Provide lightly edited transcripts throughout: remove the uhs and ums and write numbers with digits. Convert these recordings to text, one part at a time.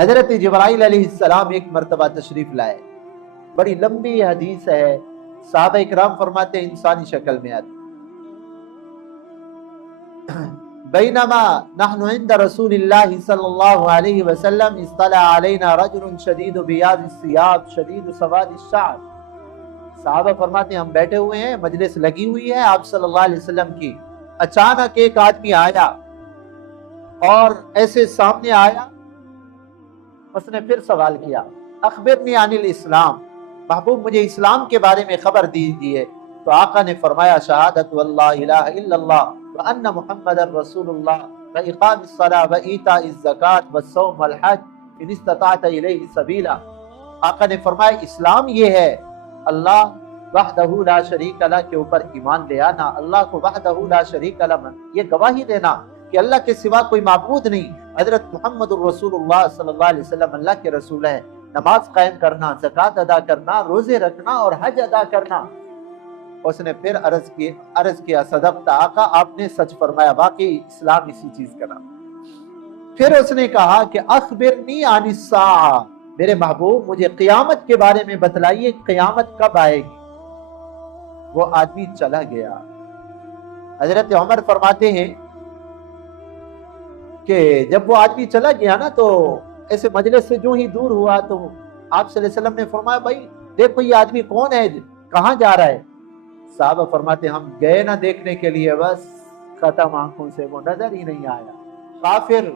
حضرت جبرائیل علیہ السلام ایک مرتبہ تشریف لائے، بڑی لمبی حدیث ہے، صحابہ اکرام فرماتے ہیں انسانی شکل میں آتے، بینما نحن عند رسول اللہ صلی اللہ علیہ وسلم اطلع علینا رجل شدید بیاض الثیاب شدید سواد الشعر۔ صحابہ فرماتے ہیں ہم بیٹھے ہوئے ہیں، مجلس لگی ہوئی ہے آپ صلی اللہ علیہ وسلم کی، اچانک ایک آدمی آیا اور ایسے سامنے آیا، اس نے پھر سوال کیا، اخبرنی عن الاسلام، محبوب مجھے اسلام کے بارے میں خبر دیجیے۔ تو آقا نے فرمایا شہادت واللہ الہ الا اللہ وان محمد رسول اللہ واقام الصلاۃ وایتاء الزکوۃ والصوم والحج ان استطعت الیہ سبیلا۔ آقا نے فرمایا اسلام یہ ہے اللہ وحدہ لا شریک لہ کے اوپر ایمان لے آنا، اللہ کو وحدہ لا شریک لہ یہ گواہی دینا کہ اللہ کے سوا کوئی معبود نہیں، حضرت محمد الرسول اللہ صلی اللہ علیہ وسلم اللہ کے رسول ہیں، نماز قائم کرنا، زکوٰۃ ادا کرنا، روزے رکھنا اور حج ادا کرنا۔ اس نے پھر عرض کیا صدقت آقا، آپ نے سچ فرمایا، واقعی اسلام اسی چیز کا نام۔ پھر اس نے کہا کہ اخبرنی عن الساعہ، میرے محبوب مجھے قیامت کے بارے میں بتلائیے، قیامت کب آئے گی؟ وہ آدمی چلا گیا۔ حضرت عمر فرماتے ہیں کہ جب وہ آدمی چلا گیا نا تو ایسے مجلس سے جو ہی دور ہوا تو آپ صلی اللہ علیہ وسلم نے فرمایا بھائی دیکھو یہ آدمی کون ہے، کہاں جا رہا ہے؟ صحابہ فرماتے ہم گئے نہ دیکھنے کے لیے، بس ختم آنکھوں سے وہ نظر ہی نہیں آیا۔ کافر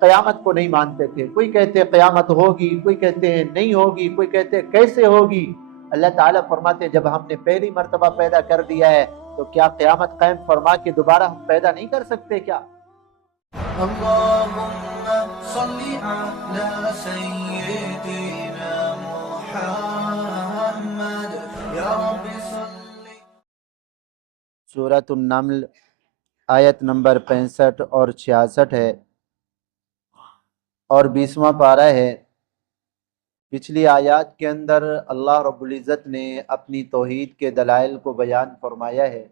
قیامت کو نہیں مانتے تھے، کوئی کہتے قیامت ہوگی، کوئی کہتے ہیں نہیں ہوگی، کوئی کہتے کیسے ہوگی۔ اللہ تعالیٰ فرماتے جب ہم نے پہلی مرتبہ پیدا کر دیا ہے تو کیا قیامت قائم فرما کے دوبارہ ہم پیدا نہیں کر سکتے کیا؟ اللهم صل على سيدنا محمد يا رب صل۔ سورۃ النمل آیت نمبر 65 اور 66 ہے اور 20واں پارہ ہے۔ پچھلی آیات کے اندر اللہ رب العزت نے اپنی توحید کے دلائل کو بیان فرمایا ہے۔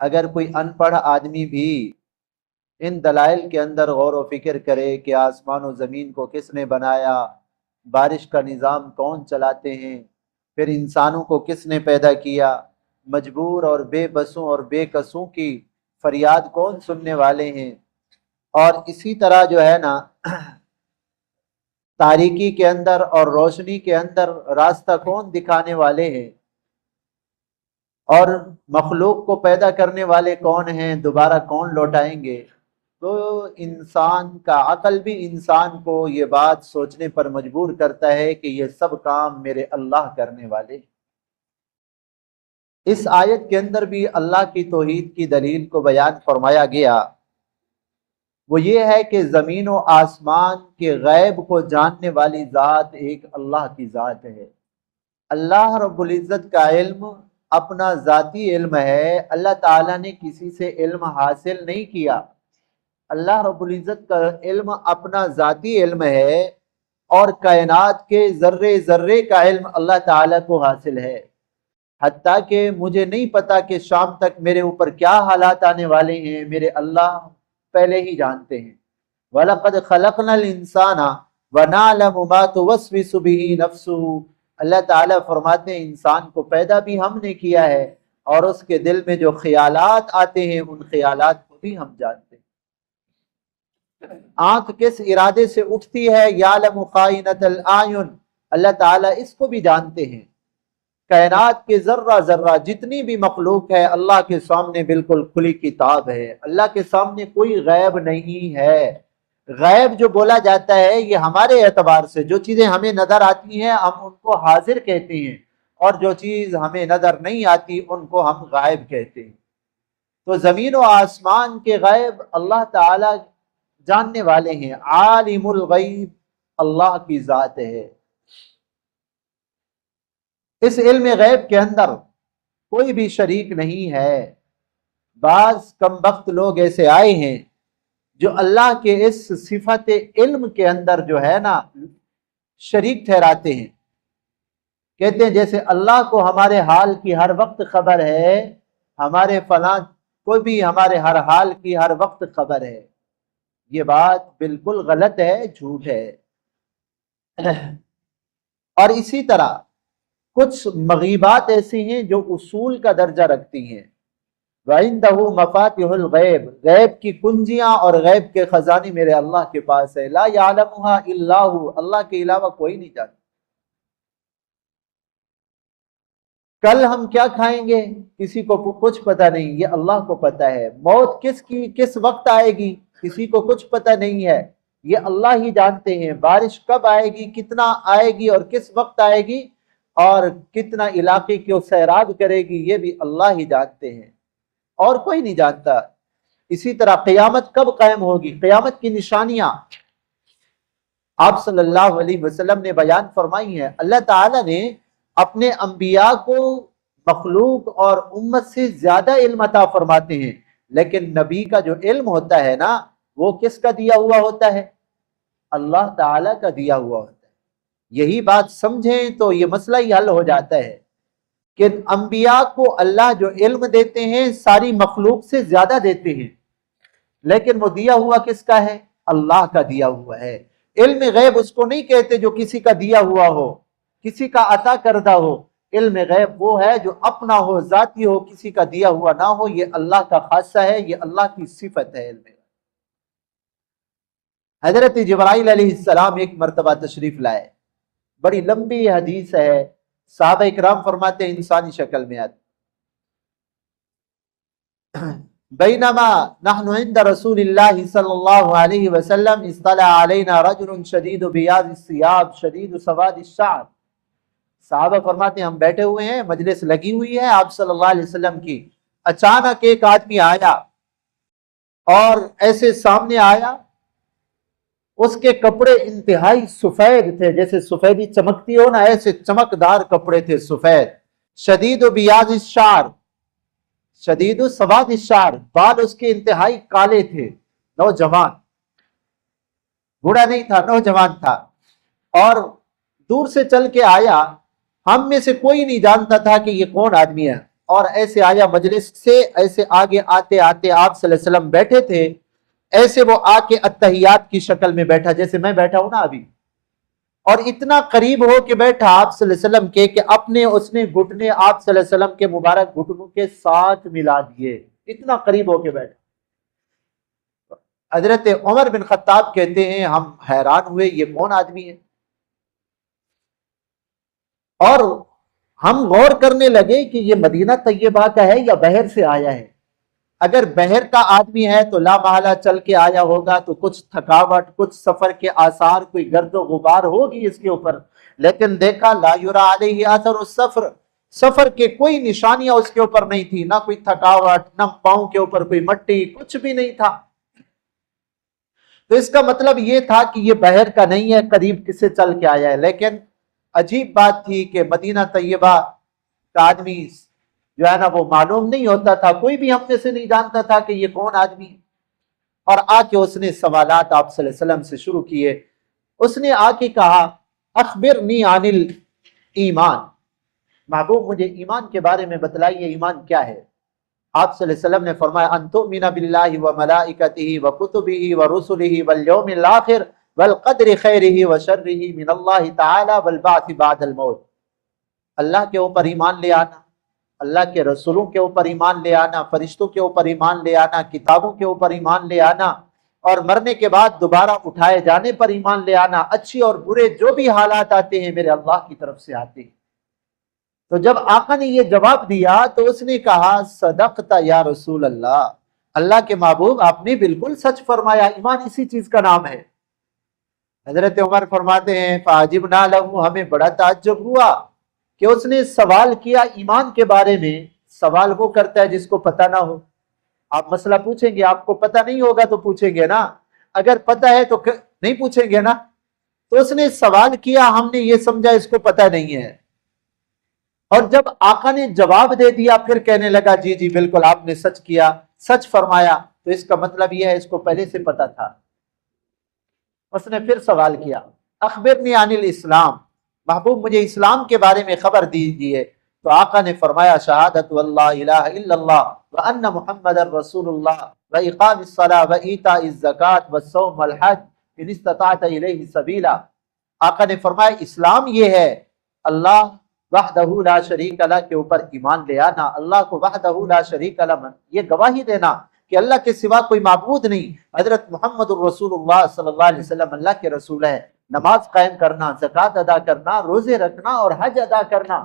اگر کوئی ان پڑھ آدمی بھی ان دلائل کے اندر غور و فکر کرے کہ آسمان و زمین کو کس نے بنایا، بارش کا نظام کون چلاتے ہیں، پھر انسانوں کو کس نے پیدا کیا، مجبور اور بے بسوں اور بے کسوں کی فریاد کون سننے والے ہیں، اور اسی طرح جو ہے نا تاریکی کے اندر اور روشنی کے اندر راستہ کون دکھانے والے ہیں، اور مخلوق کو پیدا کرنے والے کون ہیں، دوبارہ کون لوٹائیں گے، تو انسان کا عقل بھی انسان کو یہ بات سوچنے پر مجبور کرتا ہے کہ یہ سب کام میرے اللہ کرنے والے۔ اس آیت کے اندر بھی اللہ کی توحید کی دلیل کو بیان فرمایا گیا، وہ یہ ہے کہ زمین و آسمان کے غیب کو جاننے والی ذات ایک اللہ کی ذات ہے۔ اللہ رب العزت کا علم اپنا ذاتی علم ہے، اللہ تعالیٰ نے کسی سے علم حاصل نہیں کیا۔ اللہ رب العزت کا علم اپنا ذاتی علم ہے اور کائنات کے ذرے ذرے کا علم اللہ تعالیٰ کو حاصل ہے، حتیٰ کہ مجھے نہیں پتا کہ شام تک میرے اوپر کیا حالات آنے والے ہیں، میرے اللہ پہلے ہی جانتے ہیں۔ وَلَقَدْ خَلَقْنَا الْإِنسَانَ وَنَعْلَمُ مَا تُوَسْوِسُ بِهِ نَفْسُهُ۔ اللہ تعالیٰ فرماتے ہیں انسان کو پیدا بھی ہم نے کیا ہے اور اس کے دل میں جو خیالات آتے ہیں ان خیالات کو بھی ہم جانتے ہیں۔ آنکھ کس ارادے سے اٹھتی ہے، یعلم خائنۃ الاعین، اللہ تعالیٰ اس کو بھی جانتے ہیں۔ کائنات کے ذرہ ذرہ جتنی بھی مخلوق ہے اللہ کے سامنے بالکل کھلی کتاب ہے، اللہ کے سامنے کوئی غیب نہیں ہے۔ غیب جو بولا جاتا ہے یہ ہمارے اعتبار سے جو چیزیں ہمیں نظر آتی ہیں ہم ان کو حاضر کہتے ہیں، اور جو چیز ہمیں نظر نہیں آتی ان کو ہم غائب کہتے ہیں۔ تو زمین و آسمان کے غیب اللہ تعالی جاننے والے ہیں، عالم الغیب اللہ کی ذات ہے۔ اس علم غیب کے اندر کوئی بھی شریک نہیں ہے۔ بعض کم بخت لوگ ایسے آئے ہیں جو اللہ کے اس صفت علم کے اندر جو ہے نا شریک ٹھہراتے ہیں، کہتے ہیں جیسے اللہ کو ہمارے حال کی ہر وقت خبر ہے، ہمارے فلاں کوئی بھی ہمارے ہر حال کی ہر وقت خبر ہے۔ یہ بات بالکل غلط ہے، جھوٹ ہے۔ اور اسی طرح کچھ مغیبات ایسی ہیں جو اصول کا درجہ رکھتی ہیں۔ وَعِندَهُ مَفَاتِحُ الْغَيْبِ، غیب کی کنجیاں اور غیب کے خزانے میرے اللہ کے پاس ہے۔ لا يعلمها الا هو، اللہ کے علاوہ کوئی نہیں جانتا۔ کل ہم کیا کھائیں گے کسی کو کچھ پتہ نہیں، یہ اللہ کو پتہ ہے۔ موت کس وقت آئے گی کسی کو کچھ پتہ نہیں ہے، یہ اللہ ہی جانتے ہیں۔ بارش کب آئے گی، کتنا آئے گی اور کس وقت آئے گی، اور کتنا علاقے کو سیراب کرے گی، یہ بھی اللہ ہی جانتے ہیں، اور کوئی نہیں جانتا۔ اسی طرح قیامت کب قائم ہوگی، قیامت کی نشانیاں آپ صلی اللہ علیہ وسلم نے بیان فرمائی ہیں۔ اللہ تعالیٰ نے اپنے انبیاء کو مخلوق اور امت سے زیادہ علم عطا فرماتے ہیں، لیکن نبی کا جو علم ہوتا ہے نا، وہ کس کا دیا ہوا ہوتا ہے؟ اللہ تعالیٰ کا دیا ہوا ہوتا ہے۔ یہی بات سمجھیں تو یہ مسئلہ ہی حل ہو جاتا ہے کہ انبیاء کو اللہ جو علم دیتے ہیں ساری مخلوق سے زیادہ دیتے ہیں، لیکن وہ دیا ہوا کس کا ہے؟ اللہ کا دیا ہوا ہے۔ علم غیب اس کو نہیں کہتے جو کسی کا دیا ہوا ہو، کسی کا عطا کردہ ہو۔ علم غیب وہ ہے جو اپنا ہو، ذاتی ہو، کسی کا دیا ہوا نہ ہو، یہ اللہ کا خاصہ ہے، یہ اللہ کی صفت ہے۔ علم حضرت جبرائیل علیہ السلام ایک مرتبہ تشریف لائے، بڑی لمبی حدیث ہے، صحابہ اکرام فرماتے ہیں انسانی شکل میں آتی۔ بینما نحن عند رسول اللہ صلی اللہ علیہ وسلم اطلع علینا رجل شدید بیاض الثیاب شدید سواد الشعر۔ صحابہ فرماتے ہیں ہم بیٹھے ہوئے ہیں، مجلس لگی ہوئی ہے آپ صلی اللہ علیہ وسلم کی، اچانک ایک آدمی آیا اور ایسے سامنے آیا، اس کے کپڑے انتہائی سفید تھے، جیسے سفیدی چمکتی ہو نا، ایسے چمکدار کپڑے تھے سفید۔ شدید بیاض الشعر شدید سواد الشعر، بال اس کے انتہائی کالے تھے، نوجوان، بوڑھا نہیں تھا، نوجوان تھا، اور دور سے چل کے آیا، ہم میں سے کوئی نہیں جانتا تھا کہ یہ کون آدمی ہے، اور ایسے آیا مجلس سے، ایسے آگے آتے آتے آپ صلی اللہ علیہ وسلم بیٹھے تھے، ایسے وہ آ کے اتحیات کی شکل میں بیٹھا، جیسے میں بیٹھا ہوں نا ابھی، اور اتنا قریب ہو کے بیٹھا آپ صلی اللہ علیہ وسلم کے کہ اس نے گھٹنے آپ صلی اللہ علیہ وسلم کے مبارک گھٹنوں کے ساتھ ملا دیے، اتنا قریب ہو کے بیٹھا۔ حضرت عمر بن خطاب کہتے ہیں ہم حیران ہوئے یہ کون آدمی ہے، اور ہم غور کرنے لگے کہ یہ مدینہ طیبہ کا ہے یا بحر سے آیا ہے۔ اگر بحر کا آدمی ہے تو لا محالہ چل کے آیا ہوگا، تو کچھ تھکاوٹ، کچھ سفر کے آثار، کوئی گرد و غبار ہوگی اس کے اوپر، لیکن دیکھا لا یرا علیہ اثر السفر، سفر کے کوئی نشانیاں اس کے اوپر نہیں تھی، نہ کوئی تھکاوٹ، نہ پاؤں کے اوپر کوئی مٹی، کچھ بھی نہیں تھا۔ تو اس کا مطلب یہ تھا کہ یہ بحر کا نہیں ہے، قریب کسے چل کے آیا ہے۔ لیکن عجیب بات تھی کہ مدینہ طیبہ کا آدمی جو ہے نا وہ معلوم نہیں ہوتا تھا، کوئی بھی ہم میں سے نہیں جانتا تھا کہ یہ کون آدمی ہے۔ اور آ کے اس نے سوالات آپ صلی اللہ علیہ وسلم سے شروع کیے۔ اس نے آ کے کہا اخبرنی عن الایمان، محبوب مجھے ایمان کے بارے میں بتلائیے، ایمان کیا ہے؟ آپ صلی اللہ علیہ وسلم نے فرمایا ان تؤمن باللہ وملائکتہ وکتبہ ورسلہ والیوم الاخر والقدر خیرہ وشرہ من اللہ تعالی والبعث بعد الموت۔ اللہ کے اوپر ایمان لے آنا، اللہ کے رسولوں کے اوپر ایمان لے آنا، فرشتوں کے اوپر ایمان لے آنا، کتابوں کے اوپر ایمان لے آنا، اور مرنے کے بعد دوبارہ اٹھائے جانے پر ایمان لے آنا۔ اچھی اور برے جو بھی حالات آتے ہیں میرے اللہ کی طرف سے آتے ہیں۔ تو جب آقا نے یہ جواب دیا تو اس نے کہا صدقت یا رسول اللہ، اللہ کے محبوب آپ نے بالکل سچ فرمایا، ایمان اسی چیز کا نام ہے۔ حضرت عمر فرماتے ہیں فعجبنا لہ، ہمیں بڑا تعجب ہوا کہ اس نے سوال کیا ایمان کے بارے میں۔ سوال وہ کرتا ہے جس کو پتہ نہ ہو، آپ مسئلہ پوچھیں گے، آپ کو پتہ نہیں ہوگا تو پوچھیں گے نا، اگر پتہ ہے تو نہیں پوچھیں گے نا۔ تو اس نے سوال کیا، ہم نے یہ سمجھا اس کو پتہ نہیں ہے، اور جب آقا نے جواب دے دیا پھر کہنے لگا جی جی بالکل آپ نے سچ کیا، سچ فرمایا، تو اس کا مطلب یہ ہے اس کو پہلے سے پتہ تھا۔ اس نے پھر سوال کیا اخبرنی عن الاسلام، محبوب مجھے اسلام کے بارے میں خبر دیجیے۔ تو آقا نے فرمایا شہادت واللہ الہ الا اللہ وان محمد رسول اللہ وإقام الصلاة وإيتاء الزکاة والصوم والحج إن استطعت إلیہ سبیلا۔ آقا نے فرمایا اسلام یہ ہے اللہ وحدہ لا شریک لہ کے اوپر ایمان لے آنا، اللہ کو وحدہ لا شریک لہ یہ گواہی دینا کہ اللہ کے سوا کوئی معبود نہیں، حضرت محمد الرسول اللہ صلی اللہ علیہ وسلم اللہ کے رسول ہے، نماز قائم کرنا، زکوٰۃ ادا کرنا، روزے رکھنا اور حج ادا کرنا۔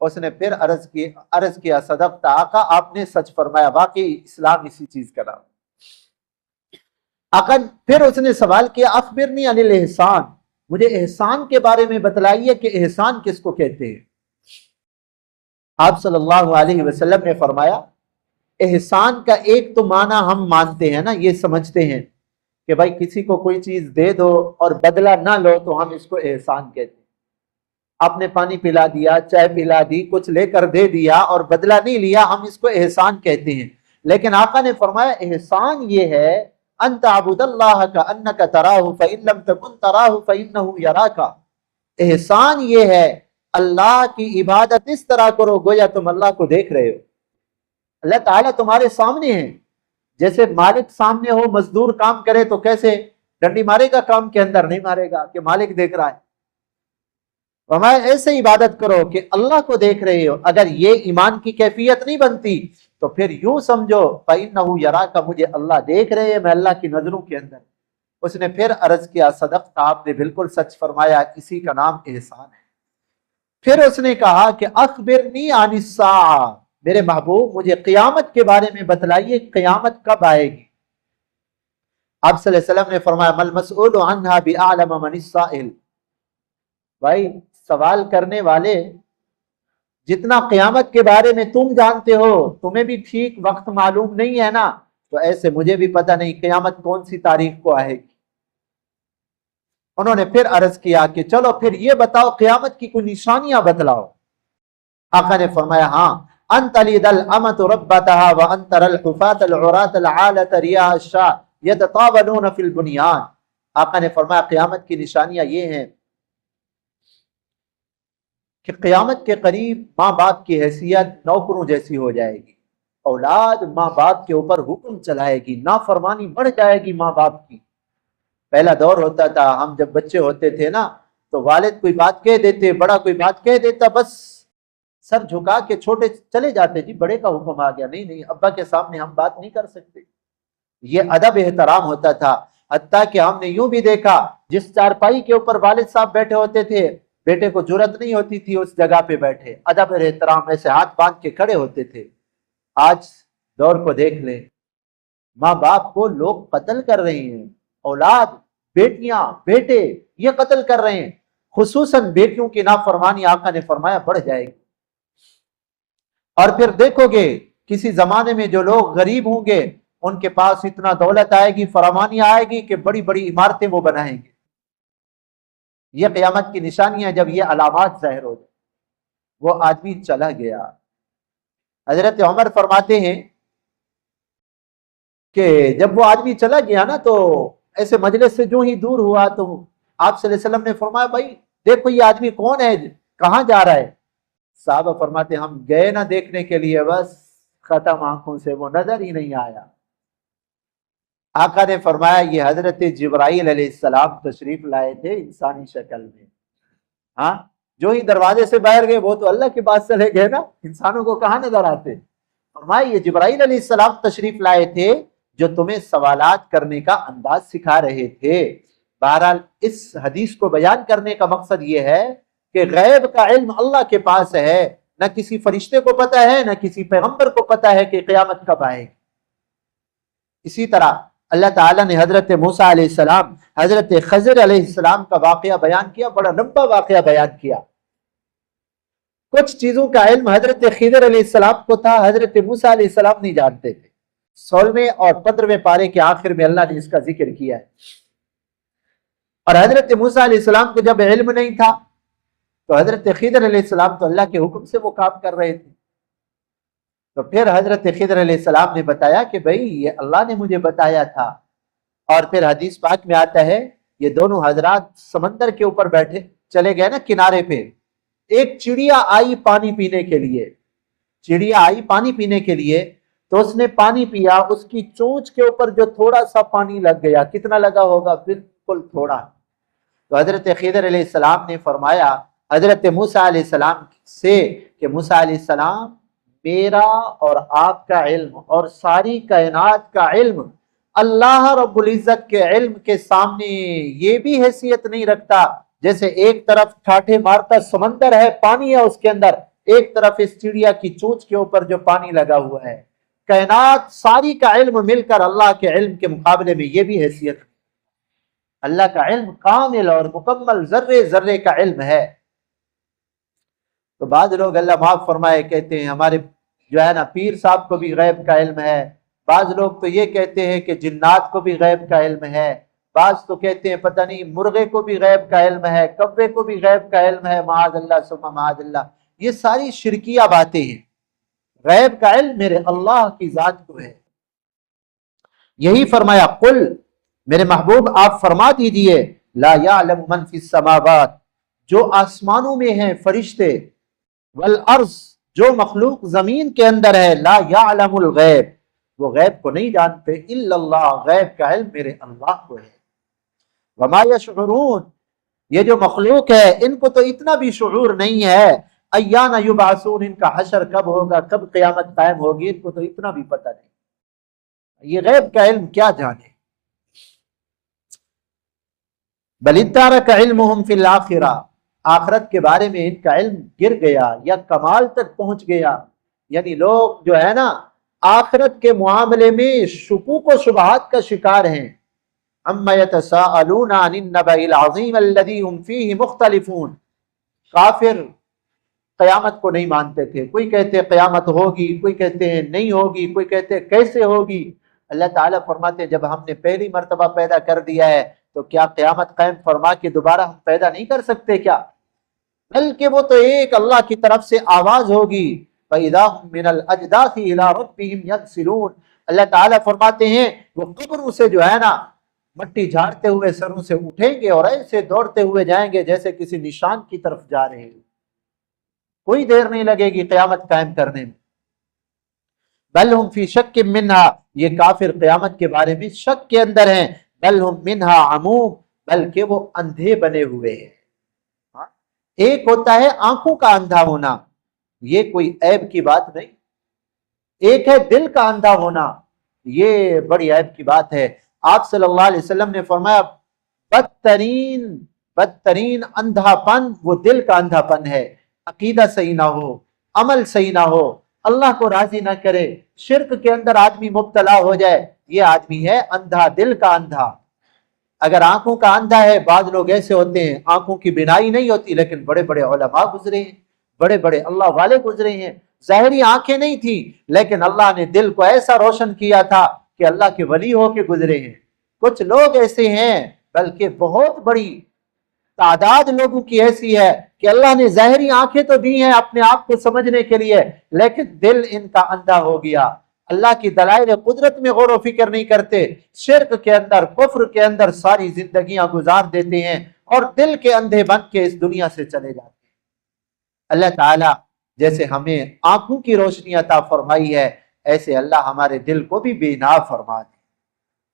اس نے پھر عرض کیا صدقت آقا، آپ نے سچ فرمایا، واقعی اسلام اسی چیز کا نام۔ آقا پھر اس نے سوال کیا اخبرنی عن الاحسان، مجھے احسان کے بارے میں بتلائیے کہ احسان کس کو کہتے ہیں۔ آپ صلی اللہ علیہ وسلم نے فرمایا احسان کا ایک تو معنی ہم مانتے ہیں نا، یہ سمجھتے ہیں کہ بھائی کسی کو کوئی چیز دے دو اور بدلہ نہ لو تو ہم اس کو احسان کہتے ہیں۔ آپ نے پانی پلا دیا، چائے پلا دی، کچھ لے کر دے دیا اور بدلہ نہیں لیا، ہم اس کو احسان کہتے ہیں۔ لیکن آقا نے فرمایا احسان یہ ہے ان تعبد اللہ کانک تراہ فإن لم تکن تراہ فإنہ یراک۔ احسان یہ ہے اللہ کی عبادت اس طرح کرو گویا تم اللہ کو دیکھ رہے ہو۔ اللہ تعالیٰ تمہارے سامنے ہے، جیسے مالک سامنے ہو، مزدور کام کرے تو کیسے ڈنڈی مارے گا، کام کے اندر نہیں مارے گا کہ مالک دیکھ رہا ہے۔ فرمایا ایسے عبادت کرو کہ اللہ کو دیکھ رہے ہو۔ اگر یہ ایمان کی کیفیت نہیں بنتی تو پھر یوں سمجھو فإنہ یراک، مجھے اللہ دیکھ رہے ہیں، میں اللہ کی نظروں کے اندر۔ اس نے پھر عرض کیا صدقت، آپ نے بالکل سچ فرمایا، اسی کا نام احسان ہے۔ پھر اس نے کہا کہ اخبرنی عن الساعہ، میرے محبوب مجھے قیامت کے بارے میں بتلائیے، قیامت کب آئے گی۔ آپ صلی اللہ علیہ وسلم نے فرمایا مل مسئول عنہا بأعلم من السائل، بھائی سوال کرنے والے جتنا قیامت کے بارے میں تم جانتے ہو، تمہیں بھی ٹھیک وقت معلوم نہیں ہے نا، تو ایسے مجھے بھی پتہ نہیں قیامت کون سی تاریخ کو آئے گی۔ انہوں نے پھر عرض کیا کہ چلو پھر یہ بتاؤ قیامت کی کوئی نشانیاں بتلاؤ۔ آقا نے فرمایا ہاں، ان تلد الامۃ ربتها وان ترى الحفاة العراة العالة رياء الشاة يتطاولون في البنيان۔ آقا نے فرمایا قیامت کی نشانیاں یہ ہیں کہ قیامت کے قریب ماں باپ کی حیثیت نوکروں جیسی ہو جائے گی، اولاد ماں باپ کے اوپر حکم چلائے گی، نافرمانی بڑھ جائے گی ماں باپ کی۔ پہلا دور ہوتا تھا، ہم جب بچے ہوتے تھے نا تو والد کوئی بات کہہ دیتے، بڑا کوئی بات کہہ دیتا، بس سر جھکا کے چھوٹے چلے جاتے، جی بڑے کا حکم آ گیا، نہیں ابا کے سامنے ہم بات نہیں کر سکتے۔ یہ ادب احترام ہوتا تھا، حتیٰ کہ ہم نے یوں بھی دیکھا جس چارپائی کے اوپر والد صاحب بیٹھے ہوتے تھے، بیٹے کو جرأت نہیں ہوتی تھی اس جگہ پہ بیٹھے، ادب احترام ایسے ہاتھ باندھ کے کھڑے ہوتے تھے۔ آج دور کو دیکھ لیں، ماں باپ کو لوگ قتل کر رہے ہیں، اولاد بیٹیاں بیٹے یہ قتل کر رہے ہیں، خصوصاً بیٹیوں کی نافرمانی آقا نے فرمایا بڑھ جائے گی۔ اور پھر دیکھو گے کسی زمانے میں جو لوگ غریب ہوں گے ان کے پاس اتنا دولت آئے گی، فراوانی آئے گی کہ بڑی بڑی عمارتیں وہ بنائیں گے۔ یہ قیامت کی نشانیاں جب یہ علامات ظاہر ہو جائیں۔ وہ آدمی چلا گیا، حضرت عمر فرماتے ہیں کہ جب وہ آدمی چلا گیا نا تو ایسے مجلس سے جو ہی دور ہوا تو آپ صلی اللہ علیہ وسلم نے فرمایا بھائی دیکھو یہ آدمی کون ہے، کہاں جا رہا ہے؟ صحابہ فرماتے ہم گئے نہ دیکھنے کے لیے، بس ختم آنکھوں سے وہ نظر ہی نہیں آیا۔ آقا نے فرمایا یہ حضرت جبرائیل علیہ السلام تشریف لائے تھے انسانی شکل میں۔ ہاں جو ہی دروازے سے باہر گئے وہ تو اللہ کے پاس چلے گئے نا، انسانوں کو کہاں نظر آتے؟ فرمایا یہ جبرائیل علیہ السلام تشریف لائے تھے جو تمہیں سوالات کرنے کا انداز سکھا رہے تھے۔ بہرحال اس حدیث کو بیان کرنے کا مقصد یہ ہے کہ غیب کا علم اللہ کے پاس ہے، نہ کسی فرشتے کو پتہ ہے نہ کسی پیغمبر کو پتہ ہے کہ قیامت کب آئے گی۔ اسی طرح اللہ تعالیٰ نے حضرت موسیٰ علیہ السلام، حضرت خضر علیہ السلام کا واقعہ بیان کیا، بڑا لمبا واقعہ بیان کیا۔ کچھ چیزوں کا علم حضرت خضر علیہ السلام کو تھا، حضرت موسیٰ علیہ السلام نہیں جانتے تھے۔ 16ویں اور 15ویں پارے کے آخر میں اللہ نے اس کا ذکر کیا ہے۔ اور حضرت موسیٰ علیہ السلام کو جب علم نہیں تھا تو حضرت خضر علیہ السلام تو اللہ کے حکم سے وہ کام کر رہے تھے، تو پھر حضرت خضر علیہ السلام نے بتایا کہ بھئی یہ اللہ نے مجھے بتایا تھا۔ اور پھر حدیث پاک میں آتا ہے یہ دونوں حضرات سمندر کے اوپر بیٹھے چلے گئے نا کنارے پہ، ایک چڑیا آئی پانی پینے کے لیے، چڑیا آئی پانی پینے کے لیے، تو اس نے پانی پیا، اس کی چونچ کے اوپر جو تھوڑا سا پانی لگ گیا، کتنا لگا ہوگا؟ بالکل تھوڑا۔ تو حضرت خضر علیہ السلام نے فرمایا حضرت موسیٰ علیہ السلام سے کہ موسیٰ علیہ السلام، میرا اور آپ کا علم اور ساری کائنات کا علم اللہ رب العزت کے علم کے سامنے یہ بھی حیثیت نہیں رکھتا، جیسے ایک طرف ٹھاٹھے مارتا سمندر ہے، پانی ہے اس کے اندر، ایک طرف اس چڑیا کی چونچ کے اوپر جو پانی لگا ہوا ہے۔ کائنات ساری کا علم مل کر اللہ کے علم کے مقابلے میں یہ بھی حیثیت، اللہ کا علم کامل اور مکمل، ذرے ذرے کا علم ہے۔ تو بعض لوگ اللہ معاف فرمائے کہتے ہیں ہمارے جو ہے نا پیر صاحب کو بھی غیب کا علم ہے، بعض لوگ تو یہ کہتے ہیں کہ جنات کو بھی غیب کا علم ہے، بعض تو کہتے ہیں پتہ نہیں مرغے کو بھی غیب کا علم ہے، کبے کو بھی غیب کا علم ہے، معاذ اللہ ثم معاذ اللہ۔ یہ ساری شرکیہ باتیں ہیں۔ غیب کا علم میرے اللہ کی ذات کو ہے۔ یہی فرمایا قل، میرے محبوب آپ فرما دیجئے، لا یعلم من فی السماوات، جو آسمانوں میں ہیں فرشتے، والارض، جو مخلوق زمین کے اندر ہے، لا یعلم الغیب، وہ غیب کو نہیں جانتے، الا اللہ، غیب کا علم میرے اللہ کو ہے۔ وما یشعرون، یہ جو مخلوق ہے ان کو تو اتنا بھی شعور نہیں ہے، ایان یبعثون، ان کا حشر کب ہوگا، کب قیامت قائم ہوگی، ان کو تو اتنا بھی پتہ نہیں۔ یہ غیب کا علم کیا جانے۔ بل ادارک علمہم فی الآخرہ، آخرت کے بارے میں ان کا علم گر گیا یا کمال تک پہنچ گیا۔ یعنی لوگ جو ہے نا آخرت کے معاملے میں شکوک و شبہات کا شکار ہیں۔ اما یتساءلون عن النبأ العظیم الذی هم فیہ مختلفون، کافر قیامت کو نہیں مانتے تھے، کوئی کہتے قیامت ہوگی، کوئی کہتے ہیں نہیں ہوگی، کوئی کہتے کیسے ہوگی۔ اللہ تعالیٰ فرماتے ہیں جب ہم نے پہلی مرتبہ پیدا کر دیا ہے تو کیا قیامت قائم فرما کے دوبارہ ہم پیدا نہیں کر سکتے کیا؟ بلکہ وہ تو ایک اللہ کی طرف سے آواز ہوگی، فَإِذَا هُم مِّنَ الْأَجْدَاثِ إِلَىٰ رَبِّهِمْ يَنْسِلُونَ، اللہ تعالیٰ فرماتے ہیں وہ قبروں سے جو ہے نا مٹی جھاڑتے ہوئے سروں سے اٹھیں گے اور ایسے دوڑتے ہوئے جائیں گے جیسے کسی نشان کی طرف جا رہے ہیں، کوئی دیر نہیں لگے گی قیامت قائم کرنے میں۔ بل ہم فی شک منہا، یہ کافر قیامت کے بارے میں شک کے اندر ہیں، بل ہم منہا عموم، بلکہ وہ اندھے بنے ہوئے ہیں۔ ایک ہوتا ہے آنکھوں کا اندھا ہونا، یہ کوئی عیب کی بات نہیں، ایک ہے دل کا اندھا ہونا، یہ بڑی عیب کی بات ہے۔ آپ صلی اللہ علیہ وسلم نے فرمایا بدترین اندھا پن وہ دل کا اندھا پن ہے، عقیدہ صحیح نہ ہو، عمل صحیح نہ ہو، اللہ کو راضی نہ کرے، شرک کے اندر آدمی مبتلا ہو جائے، یہ آدمی ہے اندھا، دل کا اندھا۔ اگر آنکھوں کا اندھا ہے، بعض لوگ ایسے ہوتے ہیں آنکھوں کی بینائی نہیں ہوتی لیکن بڑے بڑے علماء گزرے ہیں، بڑے بڑے اللہ والے گزرے ہیں، ظاہری آنکھیں نہیں تھی لیکن اللہ نے دل کو ایسا روشن کیا تھا کہ اللہ کے ولی ہو کے گزرے ہیں۔ کچھ لوگ ایسے ہیں، بلکہ بہت بڑی تعداد لوگوں کی ایسی ہے کہ اللہ نے ظاہری آنکھیں تو دی ہیں اپنے آپ کو سمجھنے کے لیے لیکن دل ان کا اندھا ہو گیا، اللہ کی دلائل قدرت میں غور و فکر نہیں کرتے، شرک کے اندر، کفر کے اندر ساری زندگیاں گزار دیتے ہیں اور دل کے اندھے بن کے اس دنیا سے چلے جاتے ہیں۔ اللہ تعالیٰ جیسے ہمیں آنکھوں کی روشنی عطا فرمائی ہے، ایسے اللہ ہمارے دل کو بھی بینا فرما دے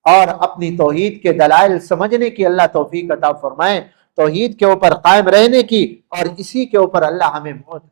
اور اپنی توحید کے دلائل سمجھنے کی اللہ توفیق عطا فرمائے، توحید کے اوپر قائم رہنے کی، اور اسی کے اوپر اللہ ہمیں موت